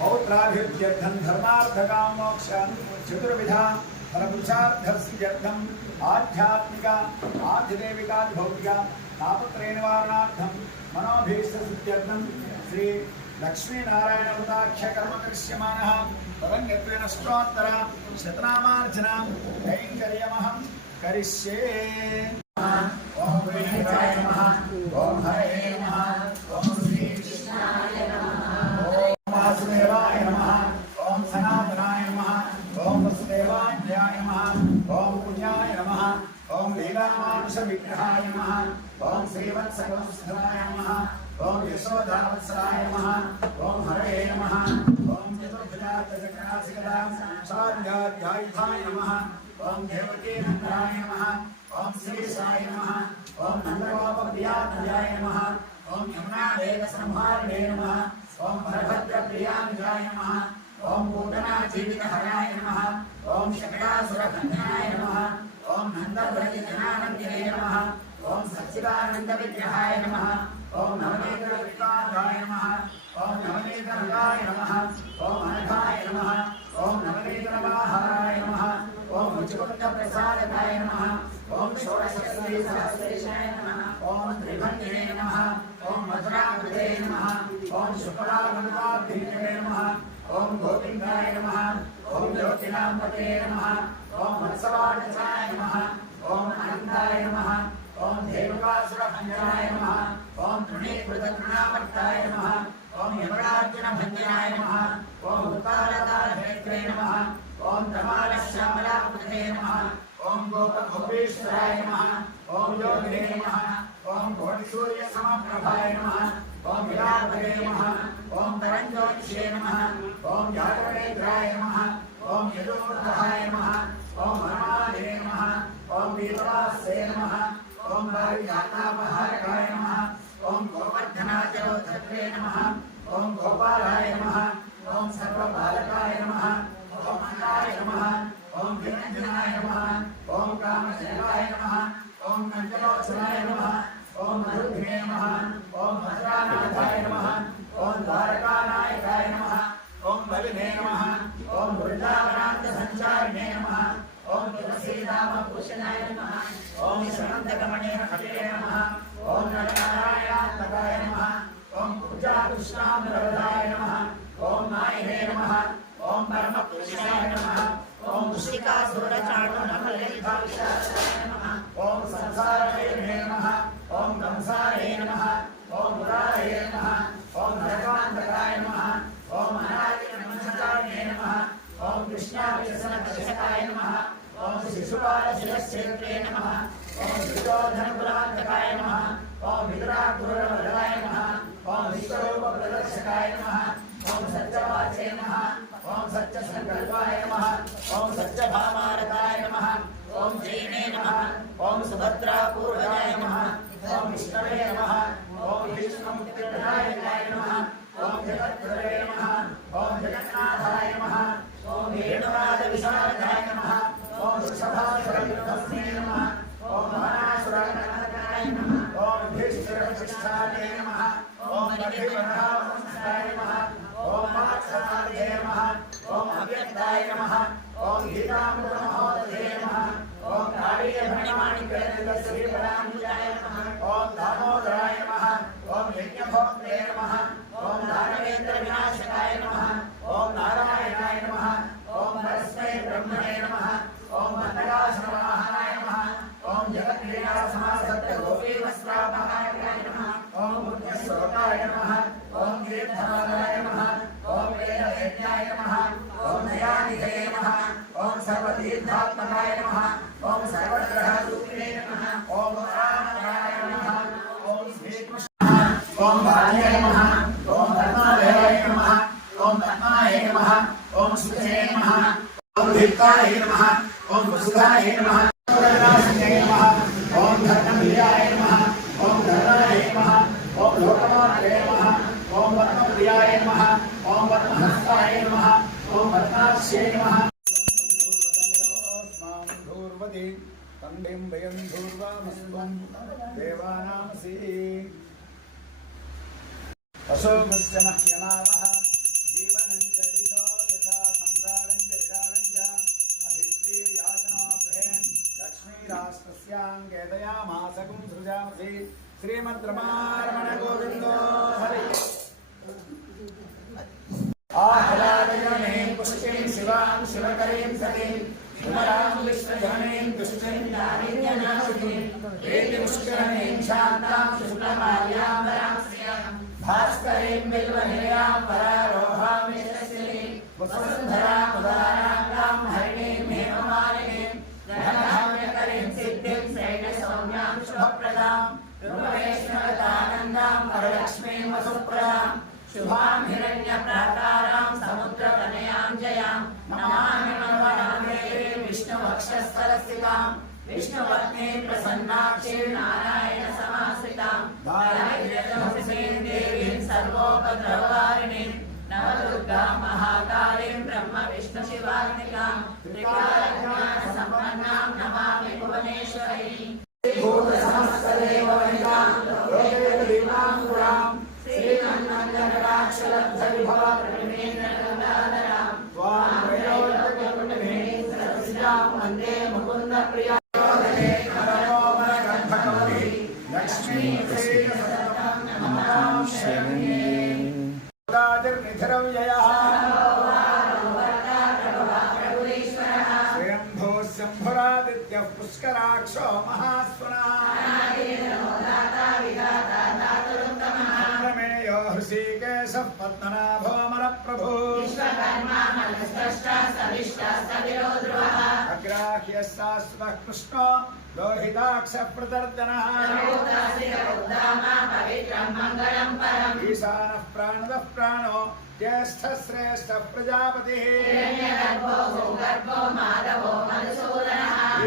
पौत्राभिवृद्ध्यर्थं धर्मार्थकाम मोक्ष चतुर्विधा फलपुरुषार्थसिद्ध्यर्थं आध्यात्मिक आधिदैविकादिभौतिक तापत्रय निवारणार्थं मनोभीष्टसिद्ध्यर्थं श्री लक्ष्मीनारायण कृताख्य कर्म करिष्यमानः तदन्यत्वेन स्तोत्र शतनामार्चनां कैङ्कर्यमहं करिष्ये। ओम वेंकटेशाय नमः, ओम हरे नमः, ओम श्री कृष्णाय नमः, ओम वासुदेवाय नमः, ओम सनातनाय नमः, ओम वसुदेवाय नमः, ओम पुण्याय नमः, ओम लीलामानुष विग्रहाय नमः, ओम श्रीवत्सवत्सलाय नमः, ओम यशोदावत्सलाय नमः, ओम हरे नमः, ओम चतुर्भुजातचक्रासिकदां साध्याध्यायिताय नमः, ओम देवकी नंदनाय नमः, ओम श्री साई नमः, ओम नंदगोपप्रियाय नमः, ओम यमुनादेव संहारिणे नमः, ओम भरभद्रप्रियाय नमः, ओम पूतना जीवितहराय नमः, ओम शकटासुरभञ्जनाय नमः, ओम नंदव्रजनानन्दिने नमः, ओम सच्चिदानन्दविग्रहाय नमः, ओम नवनीतविकाराय नमः, ओम नवनीतरङ्गाय नमः, ओम अनघाय नमः, ओम नवनीतनवाहाराय नमः, ओम मुचुकुन्दप्रसादकाय नमः, ओम षोडशश्रीसहस्रेशाय नमः, ओम त्रिभंगिने नमः, ओम मधुराकृते नमः, ओम शुक्लानन्दाभिने नमः, ओम गोविन्दाय नमः, ओम ज्योतिनाम्बते नमः, ओम वत्सवाटचाय नमः, ओम अनन्ताय नमः, ओम धेनुकासुरभञ्जनाय नमः, ओम तृणीकृततृणावर्ताय नमः, ओम यमराजनभञ्जनाय नमः, ओम उत्तारतारभेत्रे नमः, ओम धमालश्यामलाकृते नमः, ओम गोपगोपेश्वराय नमः, ओम योगिने नमः, ओम घोटसूर्यसमप्रभाय नमः, ओम विराटभगे नमः, ओम तरञ्जोतिषे नमः, ओम यादवेन्द्राय नमः, ओम यदूर्धहाय नमः, ओम हनुमाने नमः, ओम वीरवासे नमः, ओम वारिजातापहारकाय नमः, ओम गोवर्धनाचरोधत्रे नमः, ओम गोपालाय नमः, ओम सर्वपालकाय नमः, ओम अनाय नमः, ओम निरञ्जनाय नमः, ओम कामदेवाय नमः, ओम कञ्चलोचनाय नमः, ओम मधुभिने नमः, ओम भद्रानाथाय नमः, ओम द्वारकानायकाय नमः, ओम बलिने नमः, ओम वृन्दावनान्तसञ्चारिणे नमः, ओम तुलसीदामभूषणाय नमः, ओम शमन्तकमणे हटे नमः, ओम नरनारायणात्मकाय नमः, ओम पूजाकृष्णामृताय नमः, ओम मायिने नमः, ओम परमपुरुषाय नमः, ओम ऋषिकासुरचाणूरफलैर्भविष्याय नमः, ओम संसारहरे नमः, ओम कंसारे नमः, ओम मुरारे नमः, ओम नरकान्तकाय नमः, ओम अनादिनमस्कारे नमः, ओम कृष्णाव्यसनदर्शकाय नमः, ओम शिशुपालशिरश्चेत्रे नमः, ओम दुर्योधनकुलान्तकाय नमः, ओम विदुराकुलवरदाय नमः, ओम विश्वरूपप्रदर्शकाय नमः, ओम सत्यवाचे नमः, ओम सत्यसंकल्पाय नमः, ओम सत्यभामारताय नमः, ओम जैने नमः, ओम सुभद्रापूर्वजाय नमः, ओम विष्णवे नमः, ओम विष्णुमुक्तिप्रदायकाय नमः, ओम जगद्गुरवे नमः, ओम जगन्नाथाय नमः, ओम वेणुनादविशारदाय नमः, ओम वृषभासुरविध्वंसे नमः, ओम महासुरगणनाथकाय नमः, ओम युधिष्ठिरवसिष्ठाय नमः, ओम लक्ष्मीवरदाय नमः, ओम वात्सलाय नमः, ओम अव्यक्ताय नमः, ओम गीतामृतमहोदये नमः, ओम कालीयभणिमाणिक्यश्रीपदाम्बुजाय नमः, ओम दामोदराय नमः, ओम यज्ञभोक्त्रे नमः, ओम दानवेन्द्रविनाशकाय नमः, ओम नारायणाय नमः, ओम परस्मै ब्रह्मणे नमः, ओम वनरासनवाहनाय नमः, ओम जगत्क्रीडासमासक्तगोपीवस्त्रापहाराय नमः, ओम मुख्यस्वरूपाय नमः, ओम गिरिधराय नमः, ओम वेदयज्ञाय नमः, ओम दयानिधये नमः, ओम सर्वतीर्थात्मकाय नमः, ओम सर्वग्रहरूपिणे नमः, ओम रामनाराय नमः, ओम श्रीकृष्ण, ओम भार्याय नमः, ओम धर्मालयाय नमः, ओम धर्माय नमः, ओम सुखे नमः, ओम दीप्ताय नमः, ओम वसुधाय नमः, ओम ओम धर्मप्रियाय नमः, ओम धर्माय नमः, ओम लोकमात्रे नमः, ओम वर्णप्रियाय नमः, ओम वर्णहस्ताय नमः, ओम वर्णाक्षे नमः। धूर्वति तंडिं वयं धूर्वामस्त्वं देवानामसि अशोकस्य मह्यमावः केतयामासकं सृजांसि श्रीमद्रमारमण गोविन्दो हरि आह्लादयनीं पुष्टिं शिवां शिवकरीं सतीं विमलां विश्वजननीं दुष्टिं दारिद्र्यनाशिनीं वेदिमुष्करणीं शान्तां शुक्लमाल्याम्बरां श्रियं भास्करीं बिल्वनिलयां परारोहां यशस्विनीं वसुन्धरां उदारां हरिणीं हेममालिनीं धनधान्यकरीं सिद्धिं शैलसौम्यां शुभप्रदां ब्रह्मेश्वरतानन्दां वरलक्ष्मीं वसुप्रदां शुभां हिरण्यप्राकारां समुद्रतनयां जयां नमामि मंगलां देवीं विष्णुवक्षस्थलस्थितां विष्णुपत्नीं प्रसन्नाक्षीं नारायणसमाश्रितां दारिद्र्यदंसिनीं देवीं सर्वोपद्रववारिणीं नवदुर्गां महाकालीं ब्रह्मविष्णुशिवात्मिकां त्रिकालज्ञानसम्पन्नां नमामि भुवनेश्वरीं भूतसमस्तदेववनितां लोकैकदीनां पुरां श्रीमन्नन्दकटाक्षलब्धविभवप्रमेन्द्रगङ्गाधरां त्वां त्रयोदककुण्डलीं सरसिजां वन्दे मुकुन्दप्रियां नरोमरगर्भगौरी लक्ष्मीं श्रीसततं नमां शरण्ये निधिरव्ययः स्वयंभो शम्भुरादित्यः पुष्कराक्षो महास्वनः प्रमेयो हृषीकेशः पद्मनाभो मरप्रभो अग्राह्यः शाश्वतः कृष्णो लोहिताक्षः प्रतर्जनः ईशानः प्राणदः प्राणो ज्येष्ठः श्रेष्ठः प्रजापतिः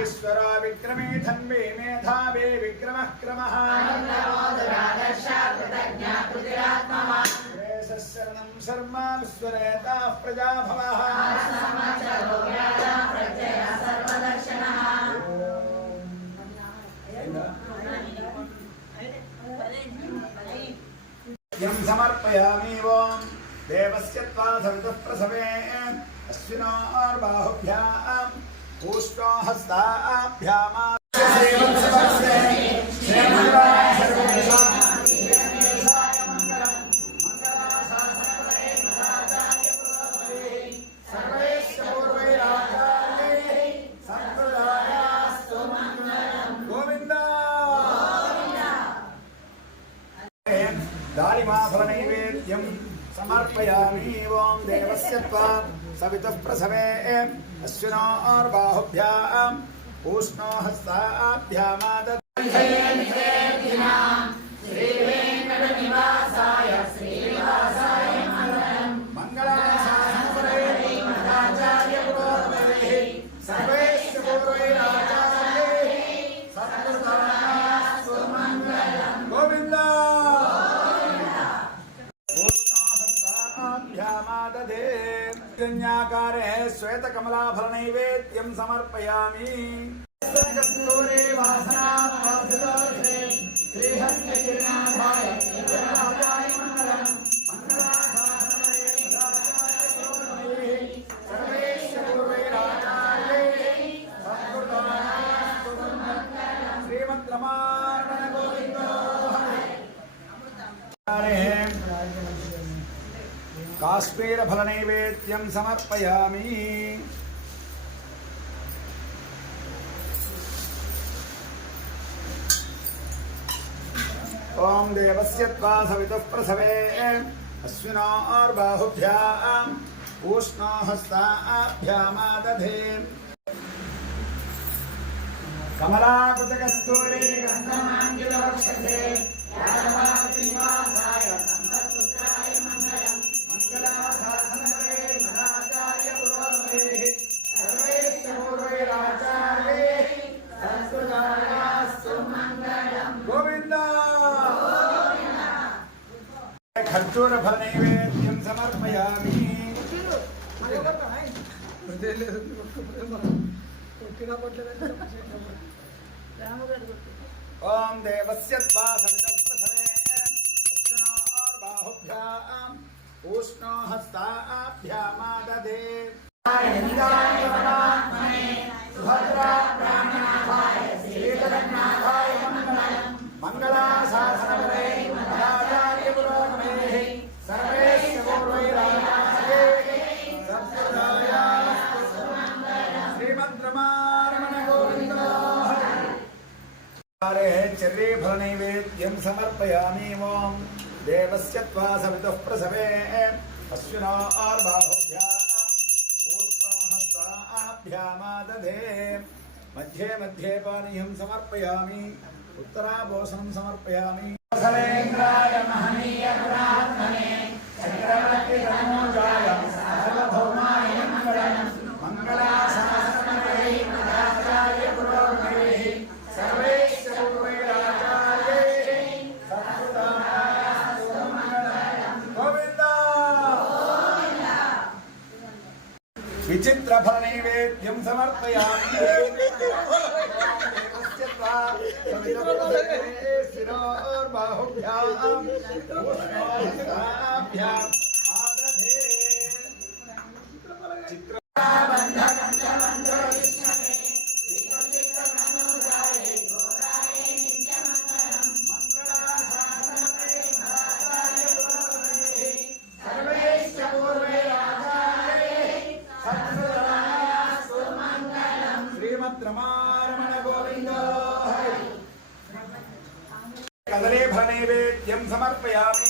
ईश्वरो विक्रमे धन्वी मेधावी विक्रमः क्रमः शरणं शर्मा विश्वरेताः प्रजाभवः यं समर्पयामि ओं देवस्य त्वा सवितुः प्रसवे अश्विनोर्बाहुभ्यां पूष्णो हस्ताभ्याम् दालिमाफलनैवेद्यं समर्पयामि ओं देवस्य त्वा सवितुः प्रसवे अश्विनोर्बाहुभ्यां पूष्णो हस्ताभ्यामादत् श्रीवेङ्कटनिवासाय श्रीनिवासाय मङ्गलाचार्यपुरोगमैः सर्वैश्च पूर्वैराचार्यैः सत्कृतास्तु मङ्गलम् गोविन्द ्याकारे श्वेतकमलाफलनैवेद्यं समर्पयामि श्रीमद्रमारमण गोविन्दो काश्मीर फलनैवेद्यं समर्पयामि ओं देवस्य त्वा सवितुः प्रसवे अश्विनोर्बाहुभ्यां पूष्णो हस्ताभ्यामादधे कमलाकुचकस्तूरी गन्धमाञ्जुलवक्षसे यादवानिवासाय सम्पत्पुत्राय मङ्गलम् मङ्गलाशासनपरे मदाचार्यपुरोगमैः सर्वैश्च पूर्वैराचार्यैः संस्कृतायास्तु मङ्गलम् गोविन्द खर्जूरफलनैवेद्यं समर्पयामि ओं देवस्य त्वा सवितुः प्रसवे अश्विनोर्बाहुभ्यां पूष्णो हस्ताभ्यामादधे सुभद्रा प्राणनाथाय श्रीजगन्नाथ चर्ये फलनैवेद्यं समर्पयामि ओं देवस्य त्वा सवितुः प्रसवे अश्विनो आर्बाहुभ्याम् ऊष्णोहस्ताभ्यामादधे मध्ये मध्ये पानीयं समर्पयामि उत्तराभोषं समर्पयामि सलेन्द्राय महनीय गुणात्मने चक्रवर्ति तनूजाय सर्वभौमाय मङ्गलम् मंगलाशासनमये मदाचार्य पुरोगमे सर्वैश्च पूर्वैराचार्ये सत्कृतायास्तु मङ्गलम् गोविन्द विचित्रफलनैवेद्यं समर्पयामि शिरोर्बाहुभ्याम् ऊष्णोहस्ताभ्याम् आदधे चित्र श्रीमद्रमारमण गोविंद कदले फलनैवेद्यं समर्पयामि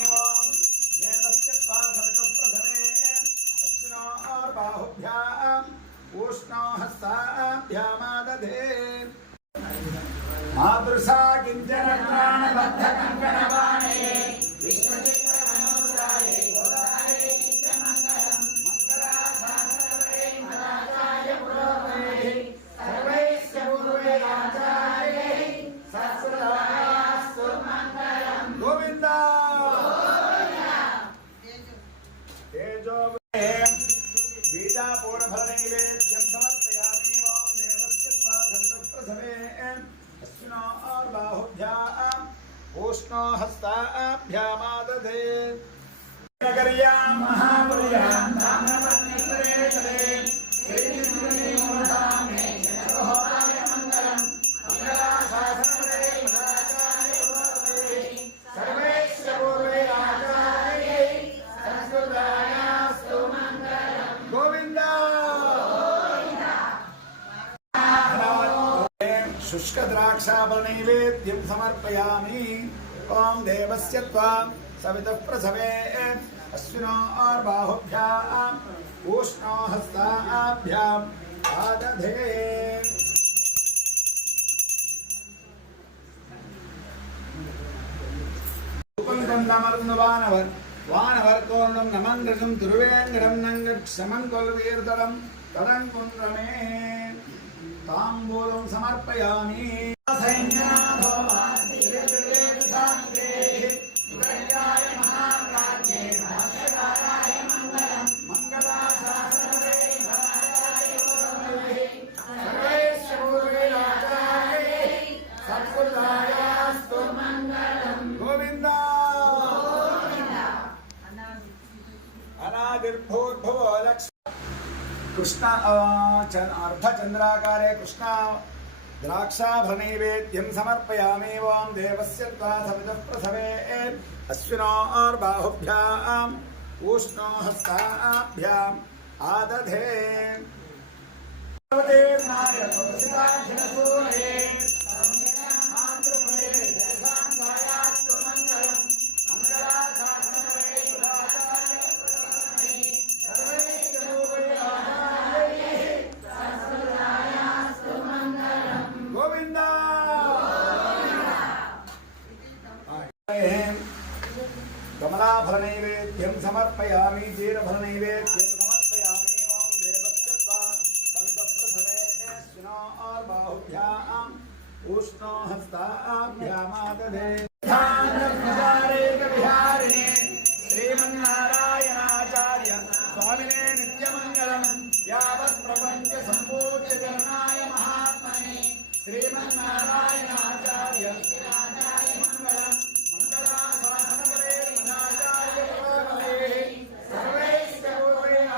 देवस्य त्वा सवितुः प्रथमे अश्विनोर्बाहुभ्याम् ऊष्णोहस्ताभ्यामादधे मातृषा किञ्चन प्राणबद्धकङ्कणपाणे विष्णुचित्रमनोजाये गोदाये नित्यमङ्गलम् मङ्गलाशासनमये मदाचार्य पुरोगमे सर्वैश्च पूर्वैराचार्ये सत्कृतायास्तु मङ्गलम् गोविन्द तेजो बीजापूरफलनैवेद्यं समर्पयामि ओं देवस्य त्वा सवितुः प्रसवे अश्विनोर्बाहुभ्याम् ऊष्णोहस्ताभ्यामादधे नगर्यां महापुर्यां ताम्रपत्नीकरे करे श्रीनिर्मूलधामे जगोहाय मङ्गलम् मङ्गलाशासनमये मदाचार्य पुरोगमे सर्वैश्च पूर्वैराचार्ये सत्कृतायास्तु मङ्गलम् गोविन्द शुष्क द्राक्षाफलनैवेद्यं समर्पयामि ओं देवस्य त्वा सवितुः प्रसवे अश्विनोर्बाहुभ्याम् ऊष्णोहस्ताभ्याम् आदधे नमर्नुवानवर् वानवर्कोर्णं नमन्द्रजं दुर्वेङ्गडं नङ्गक्षमङ्कुलवीर्दलं तदङ्कुन्द्रमे ताम्बूलं समर्पयामि सैन्यनाथो महाप्राज्ञे भाष्यकाराय मङ्गलम् मङ्गलाशासनमये मदाचार्य पुरोगमे सर्वैश्च पूर्वैराचार्ये सत्कृतायास्तु मङ्गलम् गोविन्द अनादिर्भूर्भुवो लक्ष्मी कृष्ण अर्धचंद्राकारे कृष्ण द्राक्षाफलनैवेद्यं समर्पयामि ओं देवस्य त्वा सवितुः प्रसवे अश्विनोर्बाहुभ्याम् ऊष्णोहस्ताभ्याम् आदधे कमलाफलनैवेद्यं समर्पयामि क्षीरफलनैवेद्यं समर्पयामि ओं देवस्य त्वा सवितुः प्रसवे अश्विनोर्बाहुभ्याम् ऊष्णोहस्ताभ्यामादधे विहारिणे श्रीमन्नारायणाचार्य स्वामिने नित्यमङ्गलम् यावत् प्रपञ्च सम्पूज्य चरणाय महात्मने श्रीमन्नारायणाचार्य मङ्गलम् मङ्गलाशासनमये मदाचार्य पुरोगमे सर्वैश्च पूर्वैराचार्ये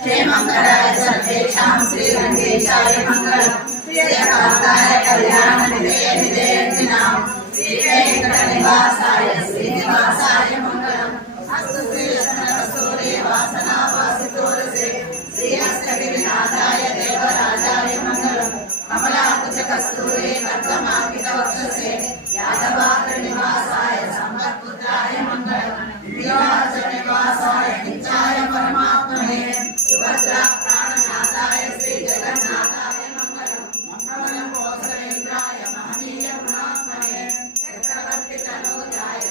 क्षेमंकराय सर्वेषां श्रीरंगेशाय मंगलम् श्रीकांताय कल्याण निधेयर्थिनां श्रीवेंकटनिवासाय श्रीनिवासाय मंगलम् अस्तु श्रीरत्नकस्तूरी वासना वासितोरसे श्रीहस्तगिरिनाथाय देवराजाय मंगलम् कमलाकुचकस्तूरी कर्दमापितवक्षसे यादवाग्रनिवासाय संपत्पुत्राय मंगलम् निवासनिवासाय नित्याय परमात्मने सुभद्रा प्राणनाथाय श्री जगन्नाथाय मंगलम् मंगलम् कौसलेन्द्राय महनीय गुणात्मने चक्रवर्ती तनूजाय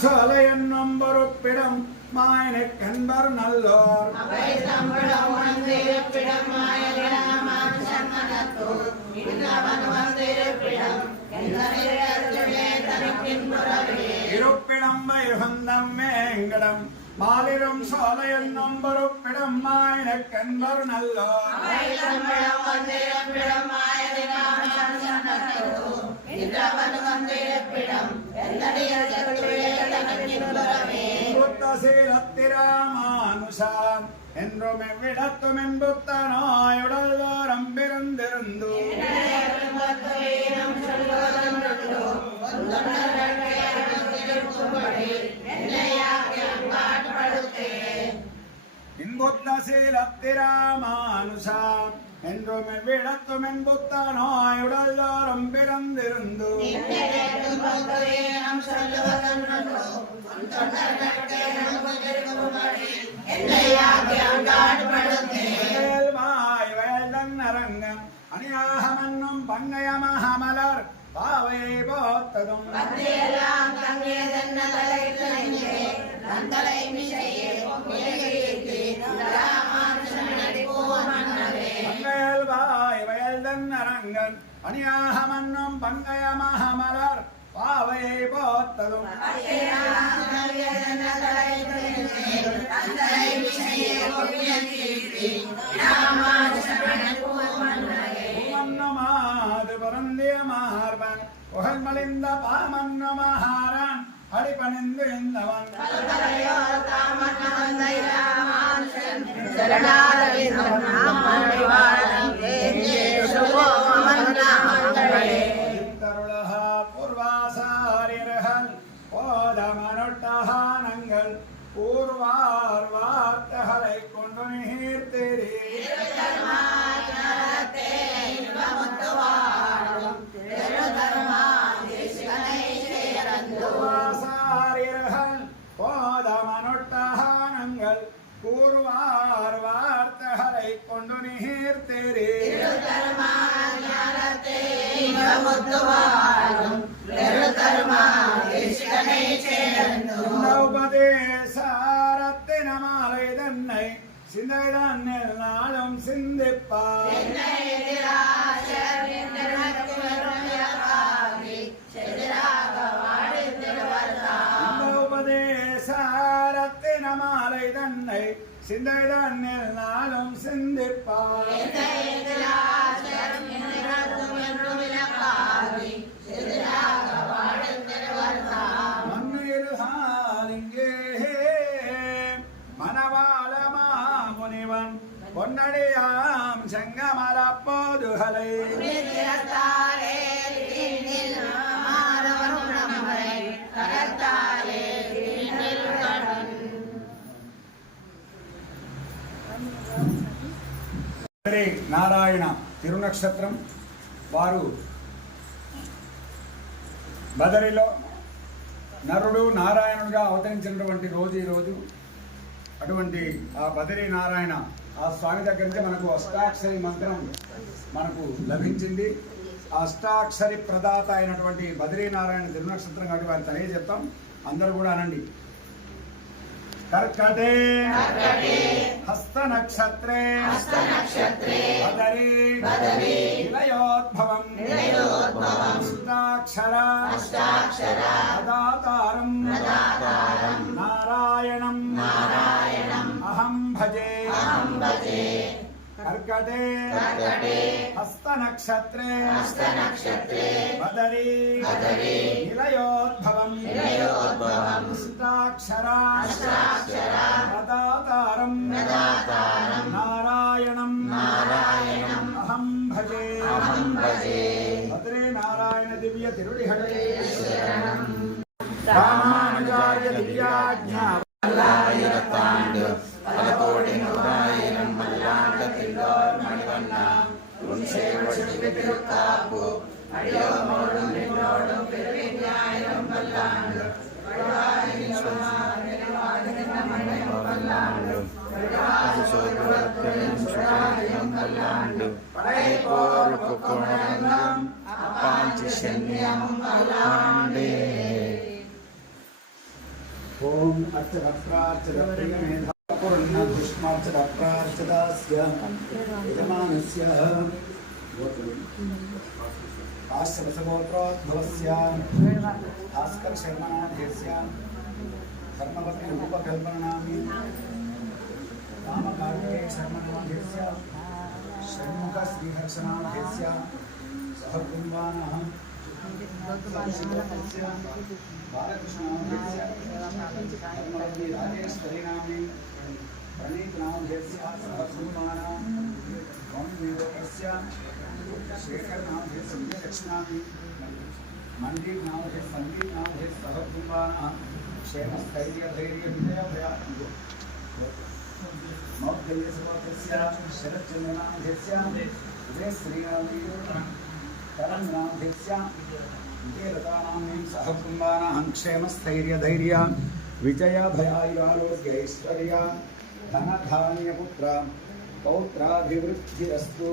சோலையன்னொம்பொருப்பிடம் மாயனக்கன்பர் நல்லோர் இருப்பிடம் வைகுந்தம் மேங்கடம் மாலிரும் சோலையன்னொம்பொருப்பிடம் மாயனக்கன்பர் நல்லோர் புத்தசீலத்திராமானுஷாம் என்றும் எவ்விடத்தும் என்புத்தனாய் உடல்தோறும் பிறந்திருந்து இன்புத்தசீலத்திராமானுஷாம் என்றும் எவ்விடத்தும் என்புத்தனாய் உடல்தோறும் பிறந்திருந்து அரங்கம் அணியாகமன்னும் பங்கயமஹமலர் பாவையை போத்ததும் பங்கையல்வாய் வயல்தன் அரங்கன் அணியாகமன்னும் பங்கயமஹமலர் பாவையை போத்ததும் மன்னமாது பரந்திய மார்பன் புகழ்மலிந்த பாமன்னமஹாரன் அடிபணிந்து எந்தவன் பூர்வாசாரியர்கள் போதமனுட்டகானங்கள் பூர்வார் வார்த்தைகளை கொண்டு நீர்த்தேரி பூர்வாசாரியர்கள் போதமனுட்டகானங்கள் பூர்வார் வார்த்தைகளை கொண்டு நீர்த்தேரி உபதேசாரத்தின மாலை தன்னை சிந்தைதான் நாளும் சிந்திப்பார் உபதேசாரத்தின மாலை தன்னை சிந்தைதான் நாளும் சிந்திப்பார் மண்ணிருகாலிங்கே மனவாளமா முனிவன் பொன்னடியாம் செங்கமல போதுகளை నారాయణ తిరునక్షత్రం వారు బదరిలో నరుడు నారాయణుడిగా అవతరించినటువంటి రోజు ఈరోజు. అటువంటి ఆ బదరి నారాయణ ఆ స్వామి దగ్గర నుంచి మనకు అష్టాక్షరి మంత్రం మనకు లభించింది. ఆ అష్టాక్షరి ప్రదాత అయినటువంటి బదరీ నారాయణ తిరునక్షత్రం కాబట్టి వారిని తెలియజేస్తాం. అందరూ కూడా అనండి. कर्कटे हस्त नक्षत्रे बदरी निलयोद्भवम् अष्टाक्षरा अदातारं नारायणं अहं भजे कर्कटे हस्त नक्षत्रे बदरी निलयोद्भवम् अष्टाक्षरा अदातारं नारायणं अहं भजे बद्री नारायण दिव्य तिरुडिहळे रामानुजार्य दिव्याज्ञा പലകോടിനൂറായിരം മല്ലാണ്ടത്തിലോർ മണിവണ്ണ ഉൻസേവത്തിരുക്കാപ്പു അടിയോമോടും നിന്നോടും പെരുവിഞ്ഞായിരം മല്ലാണ്ട് ఓం అర్చనప్రార్చనప్రియమేధాపుర్ణదుష్మార్చనప్రార్చదాస్య యజమానస్య ఆశ్రమసగోత్రోద్భవస్య భాస్కర శర్మనాథేస్య ధర్మపత్ని ఉపకల్పనామి రామకార్తికేయ శర్మనాథేస్య షణ్ముఖ శ్రీహర్షనాథేస్య సహకుటుంబానః బాలకృష్ణనాథేస్య ధర్మపత్ని రాజేశ్వరి నామే ప్రణీతనాథేస్య సహకుటుంబానః ఓం వివేకస్య शेखर नाम है संजय लक्ष्मी मंदिर नाम है संदीप नाम है सहकुटुंबाना क्षेम स्थैर्य धैर्य विजय भया मौद्गल्य सभस्य शरद चंद्र नाम है उदय श्री नाम करण नाम है विजय लता नाम है सहकुटुंबाना क्षेम स्थैर्य धैर्य विजय भयायुरारोग्य ऐश्वर्य धन धान्य पुत्र पौत्राभिवृद्धिरस्तु